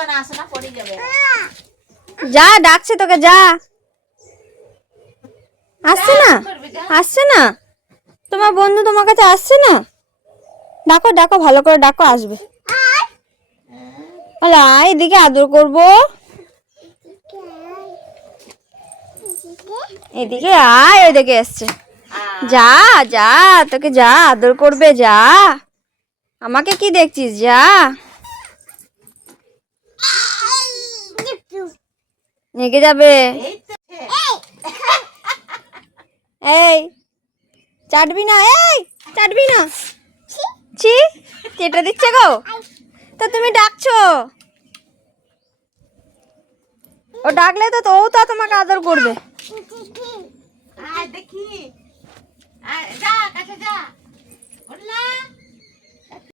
যাও না, আসো না, পড়ে যাবে। যা, ডাকছে তোকে, যা। আসছে না, আসছে না, তোমার বন্ধু তোমার কাছে আসছে না। ডাকো ডাকো, ভালো করে ডাকো, আসবে। আয়, এদিকে আদর করবো, এদিকে আয়, এদিকে এসছে। যা যা, তোকে যা আদর করবে, যা। আমাকে কি দেখছিস, যা। নেগে যাবে। এই চাটবি না, এই চাটবি না। ছি, চেটে দিচ্ছে গো। তো তুমি ডাকছো, ও ডাকলে তো ও তো তোমাকে আদর করবে। দেখি, যা কাছে যা,